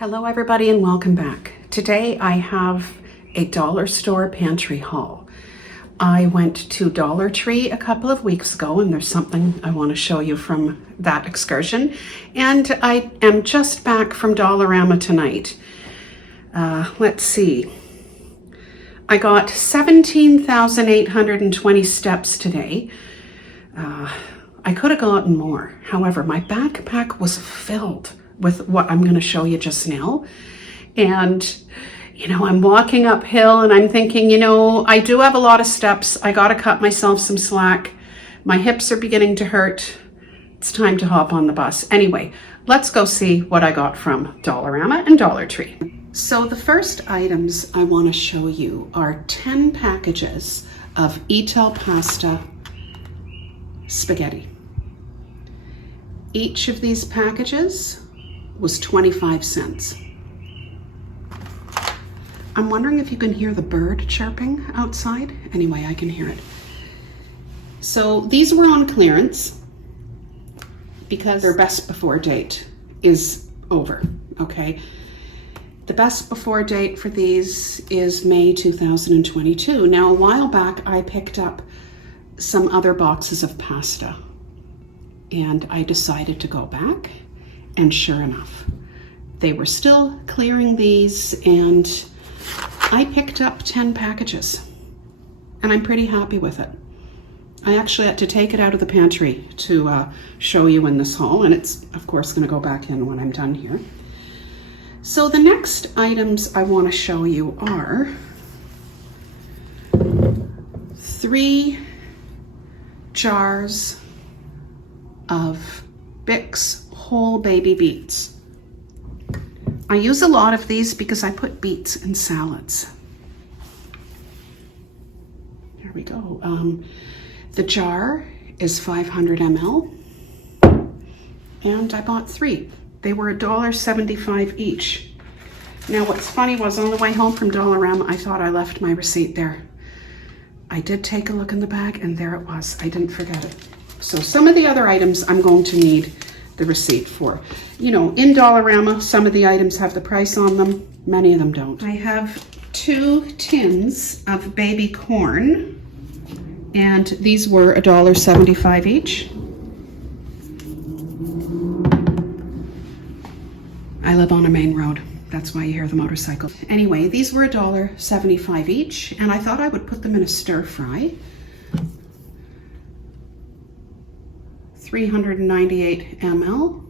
Hello everybody and welcome back. Today I have a dollar store pantry haul. I went to Dollar Tree a couple of weeks ago and there's something I want to show you from that excursion. And I am just back from Dollarama tonight. Let's see. I got 17,820 steps today. I could have gotten more. However, my backpack was filled with what I'm going to show you just now. And, I'm walking uphill and I'm thinking, I do have a lot of steps. I got to cut myself some slack. My hips are beginning to hurt. It's time to hop on the bus. Anyway, let's go see what I got from Dollarama and Dollar Tree. So the first items I want to show you are 10 packages of Untitled pasta spaghetti. Each of these packages was 25 cents. I'm wondering if you can hear the bird chirping outside. Anyway, I can hear it. So these were on clearance because their best before date is over, okay? The best before date for these is May 2022. Now, a while back, I picked up some other boxes of pasta and I decided to go back. And sure enough, they were still clearing these and I picked up 10 packages and I'm pretty happy with it. I actually had to take it out of the pantry to show you in this haul, and it's of course going to go back in when I'm done here. So the next items I want to show you are 3 jars of Beets whole baby beets. I use a lot of these because I put beets in salads. There we go. The jar is 500 ml and I bought 3. They were $1.75 each. Now what's funny was on the way home from Dollarama, I thought I left my receipt there. I did take a look in the bag and there it was. I didn't forget it. So some of the other items I'm going to need the receipt for. In Dollarama, some of the items have the price on them, many of them don't. I have 2 tins of baby corn, and these were $1.75 each. I live on a main road, that's why you hear the motorcycle. Anyway, these were $1.75 each, and I thought I would put them in a stir fry. 398 ml.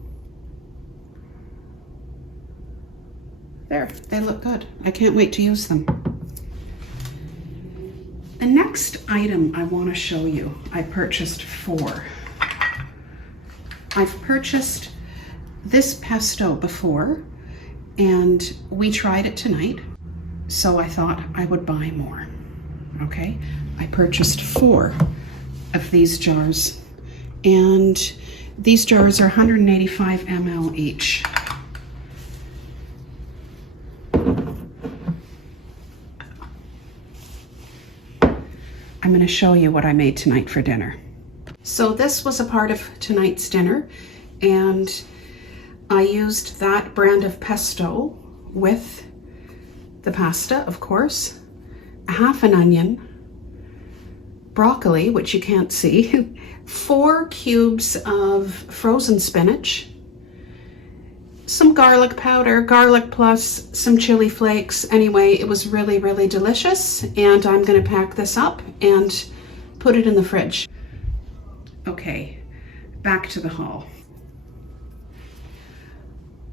There, they look good. I can't wait to use them. The next item I want to show you, I purchased 4. I've purchased this pesto before, and we tried it tonight, so I thought I would buy more. Okay, I purchased 4 of these jars. And these jars are 185 ml each. I'm going to show you what I made tonight for dinner. So this was a part of tonight's dinner, and I used that brand of pesto with the pasta, of course, half an onion, broccoli, which you can't see, 4 cubes of frozen spinach, some garlic powder, garlic plus some chili flakes. Anyway, it was really, really delicious, and I'm going to pack this up and put it in the fridge. Okay, back to the haul.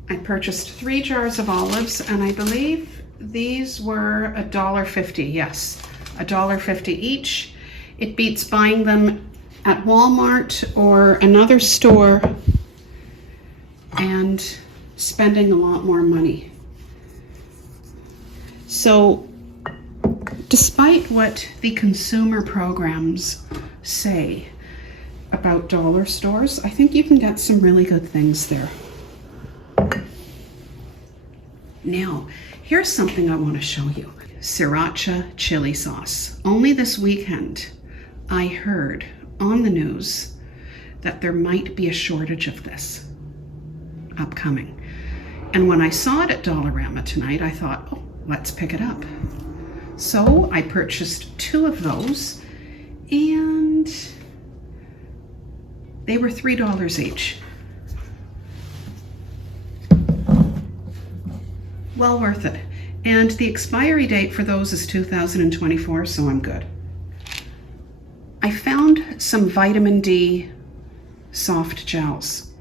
I purchased 3 jars of olives, and I believe these were $1.50. Yes, $1.50 each. It beats buying them at Walmart or another store and spending a lot more money. So despite what the consumer programs say about dollar stores, I think you can get some really good things there. Now, here's something I want to show you. Sriracha chili sauce. Only this weekend I heard on the news that there might be a shortage of this upcoming. And when I saw it at Dollarama tonight, I thought, oh, let's pick it up. So I purchased 2 of those, and they were $3 each. Well worth it. And the expiry date for those is 2024, so I'm good. I found some vitamin D soft gels.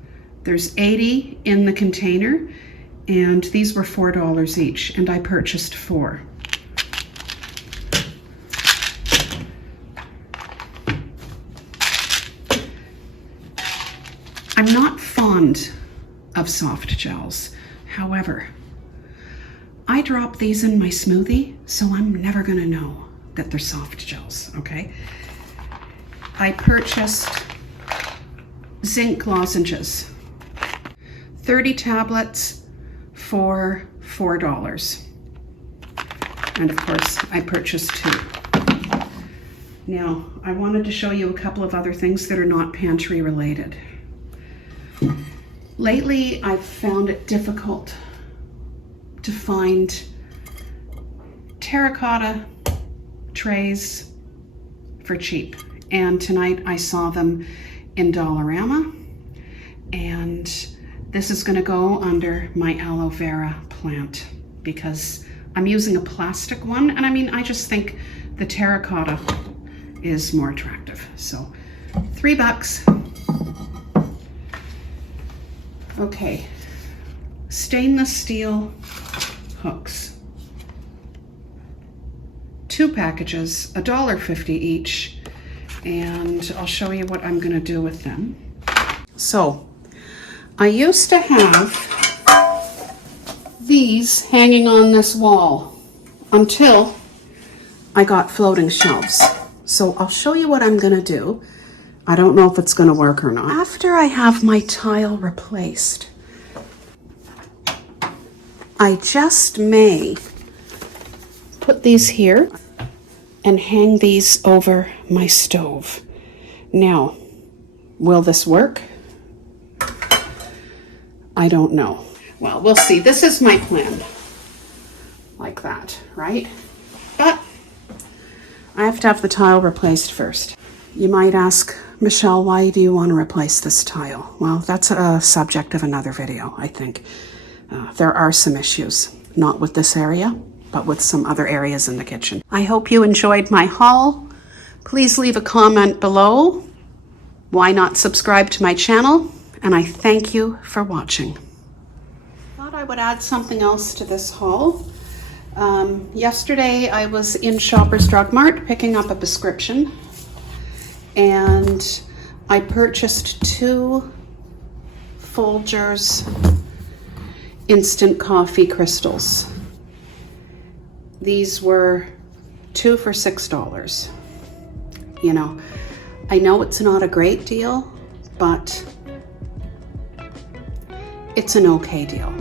There's 80 in the container, and these were $4 each, and I purchased 4. I'm not fond of soft gels. However, I drop these in my smoothie, so I'm never gonna know that they're soft gels, okay? I purchased zinc lozenges, 30 tablets for $4. And of course, I purchased 2. Now, I wanted to show you a couple of other things that are not pantry related. Lately, I've found it difficult to find terracotta trays for cheap. And tonight I saw them in Dollarama, and this is going to go under my aloe vera plant because I'm using a plastic one, and I mean, I just think the terracotta is more attractive. So $3. Okay, stainless steel hooks. 2 packages, $1.50 each, and I'll show you what I'm gonna do with them. So, I used to have these hanging on this wall until I got floating shelves. So I'll show you what I'm gonna do. I don't know if it's gonna work or not. After I have my tile replaced, I just may put these here and hang these over my stove. Now, will this work? I don't know. Well, we'll see. This is my plan. Like that, right? But I have to have the tile replaced first. You might ask, Michelle, why do you want to replace this tile? Well, that's a subject of another video, I think. There are some issues, not with this area, but with some other areas in the kitchen. I hope you enjoyed my haul. Please leave a comment below. Why not subscribe to my channel? And I thank you for watching. Thought I would add something else to this haul. Yesterday I was in Shoppers Drug Mart picking up a prescription, and I purchased 2 Folgers instant coffee crystals. These were 2 for $6. You know, I know it's not a great deal, but it's an okay deal.